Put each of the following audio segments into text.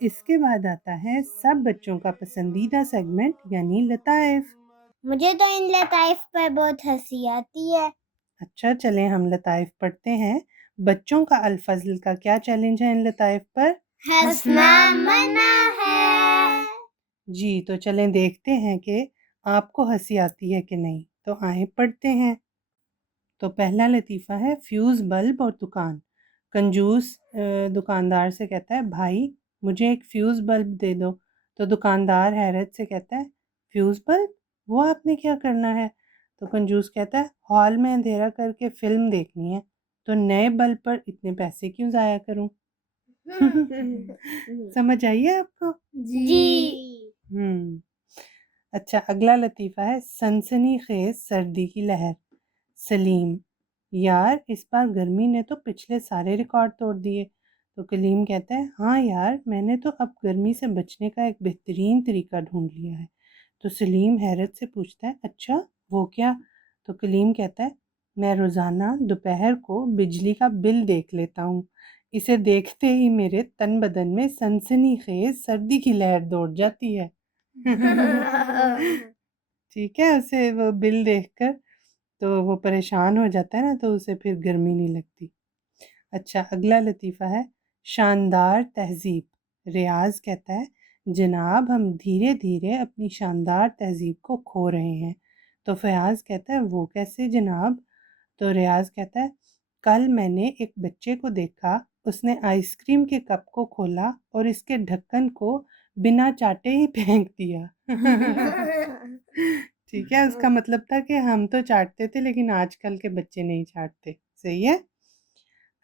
इसके बाद आता है सब बच्चों का पसंदीदा सेगमेंट यानी लताइफ। मुझे तो इन लताइफ पर बहुत हंसी आती है। अच्छा, चलें हम लताइफ पढ़ते हैं। बच्चों का अल-फज़्ल का क्या चैलेंज है इन लताइफ पर? हंसना मना है। जी, तो चलें देखते हैं कि आपको हंसी आती है कि नहीं। तो आए पढ़ते हैं। तो पहला लतीफ़ा है फ्यूज़ बल्ब और दुकान। कंजूस दुकानदार से कहता है, भाई मुझे एक फ्यूज़ बल्ब दे दो। तो दुकानदार हैरत से कहता है, फ्यूज़ बल्ब? वो आपने क्या करना है? तो कंजूस कहता है, हॉल में अंधेरा करके फ़िल्म देखनी है। तो नए बल्ब पर इतने पैसे क्यों ज़ाया करूँ? समझ आई है आपको? जी। हुँ। अच्छा, अगला लतीफ़ा है सनसनीखेज़ सर्दी की लहर। सलीम, यार इस बार गर्मी ने तो पिछले सारे रिकॉर्ड तोड़ दिए। तो कलीम कहता है, हाँ यार मैंने तो अब गर्मी से बचने का एक बेहतरीन तरीका ढूंढ लिया है। तो सलीम हैरत से पूछता है, अच्छा वो क्या? तो कलीम कहता है, मैं रोज़ाना दोपहर को बिजली का बिल देख लेता हूँ। इसे देखते ही मेरे तन बदन में सनसनीखेज सर्दी की लहर दौड़ जाती है। ठीक है, उसे वो बिल देखकर तो वो परेशान हो जाता है ना, तो उसे फिर गर्मी नहीं लगती। अच्छा, अगला लतीफ़ा है शानदार तहज़ीब। रियाज़ कहता है, जनाब हम धीरे-धीरे अपनी शानदार तहज़ीब को खो रहे हैं। तो फ़याज़ कहता है, वो कैसे जनाब? तो रियाज़ कहता है, कल मैंने एक बच्चे को देखा, उसने आइसक्रीम के कप को खोला और इसके ढक्कन को बिना चाटे ही फेंक दिया। ठीक है, उसका मतलब था कि हम तो चाटते थे लेकिन आजकल के बच्चे नहीं चाटते। सही है?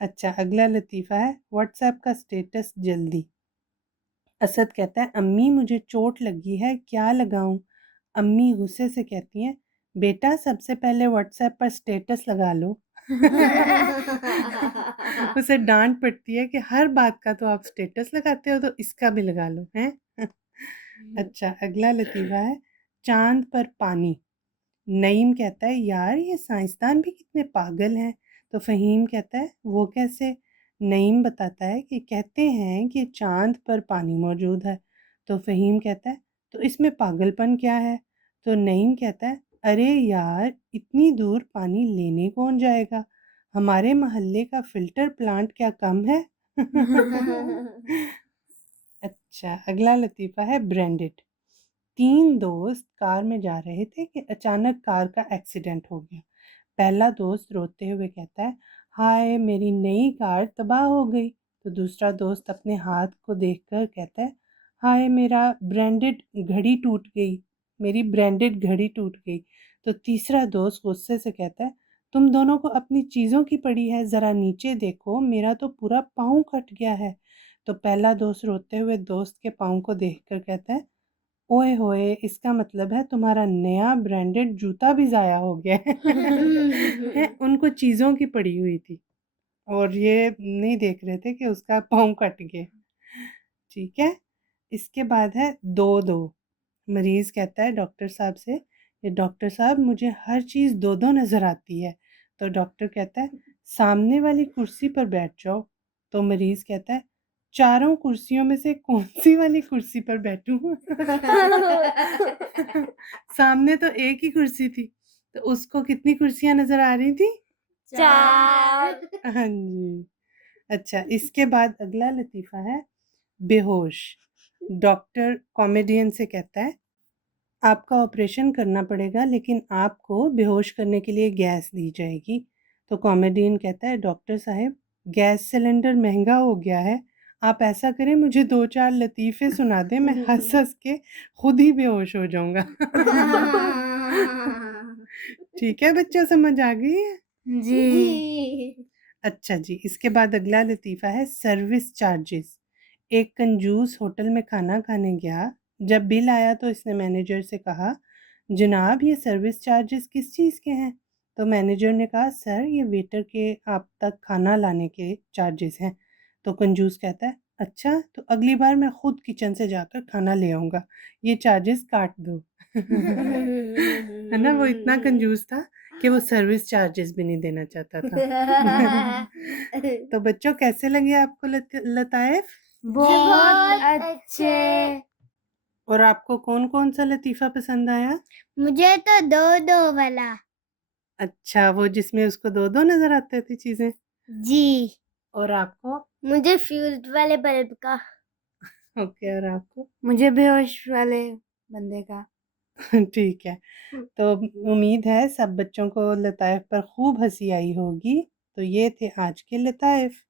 अच्छा, अगला लतीफ़ा है व्हाट्सएप का स्टेटस जल्दी। असद कहता है, अम्मी मुझे चोट लगी है, क्या लगाऊं? अम्मी गुस्से से कहती हैं, बेटा सबसे पहले व्हाट्सएप पर स्टेटस लगा लो। उसे डांट पड़ती है कि हर बात का तो आप स्टेटस लगाते हो, तो इसका भी लगा लो हैं। अच्छा, अगला लतीफ़ा है चांद पर पानी। नईम कहता है, यार ये साइंसदान भी कितने पागल हैं। तो फ़हीम कहता है, वो कैसे? नईम बताता है कि कहते हैं कि चांद पर पानी मौजूद है। तो फ़हीम कहता है, तो इसमें पागलपन क्या है? तो नईम कहता है, अरे यार इतनी दूर पानी लेने कौन जाएगा? हमारे मोहल्ले का फ़िल्टर प्लांट क्या कम है? अच्छा, अगला लतीफ़ा है ब्रांडेड। 3 दोस्त कार में जा रहे थे कि अचानक कार का एक्सीडेंट हो गया। पहला दोस्त रोते हुए कहता है, हाय मेरी नई कार तबाह हो गई। तो दूसरा दोस्त अपने हाथ को देखकर कहता है, हाय मेरा ब्रांडेड घड़ी टूट गई, मेरी ब्रांडेड घड़ी टूट गई। तो तीसरा दोस्त गुस्से से कहता है, तुम दोनों को अपनी चीज़ों की पड़ी है, ज़रा नीचे देखो, मेरा तो पूरा पाँव कट गया है। तो पहला दोस्त रोते हुए दोस्त के पाँव को देखकर कहता है, ओए होए! इसका मतलब है तुम्हारा नया ब्रांडेड जूता भी ज़ाया हो गया है। हैं, उनको चीज़ों की पड़ी हुई थी और ये नहीं देख रहे थे कि उसका पाँव कट गया। ठीक है? इसके बाद है 2-2। मरीज़ कहता है डॉक्टर साहब से कि डॉक्टर साहब मुझे हर चीज़ 2-2 नज़र आती है। तो डॉक्टर कहता है सामने वाली कुर्सी पर बैठ जाओ। तो मरीज़ कहता है चारों कुर्सियों में से कौन-सी वाली कुर्सी पर बैठूँ? सामने तो एक ही कुर्सी थी, तो उसको कितनी कुर्सियाँ नज़र आ रही थी? 4। हाँ जी। अच्छा, इसके बाद अगला लतीफ़ा है बेहोश। डॉक्टर कॉमेडियन से कहता है, आपका ऑपरेशन करना पड़ेगा लेकिन आपको बेहोश करने के लिए गैस दी जाएगी। तो कॉमेडियन कहता है, डॉक्टर साहब गैस सिलेंडर महँगा हो गया है। आप ऐसा करें मुझे 2-4 लतीफ़े सुना दें, मैं हँस-हँस के खुद ही बेहोश हो जाऊँगा। ठीक है बच्चों, समझ आ गई है? जी। अच्छा जी, इसके बाद अगला लतीफ़ा है सर्विस चार्जेस। एक कंजूस होटल में खाना खाने गया, जब बिल आया तो इसने मैनेजर से कहा, जनाब ये सर्विस चार्जेस किस चीज़ के हैं? तो मैनेजर ने कहा, सर ये वेटर के आप तक खाना लाने के चार्जेस हैं। तो कंजूस कहता है, अच्छा तो अगली बार मैं खुद किचन से जाकर खाना ले आऊँगा, ये चार्जेस काट दो। है ना? वो इतना कंजूस था कि वो सर्विस चार्जेस भी नहीं देना चाहता था। तो बच्चों कैसे लगे आपको लताइफ? बहुत अच्छे। और आपको कौन-कौन सा लतीफ़ा पसंद आया? मुझे तो 2-2 वाला। अच्छा, वो जिसमें उसको 2-2 नज़र आती थी चीज़ें? जी। और आपको? मुझे फ्यूज़ वाले बल्ब का। ओके, और आपको? मुझे बेहोश वाले बंदे का। ठीक है। तो उम्मीद है सब बच्चों को लताइफ़ पर खूब हँसी आई होगी। तो ये थे आज के लताइफ़।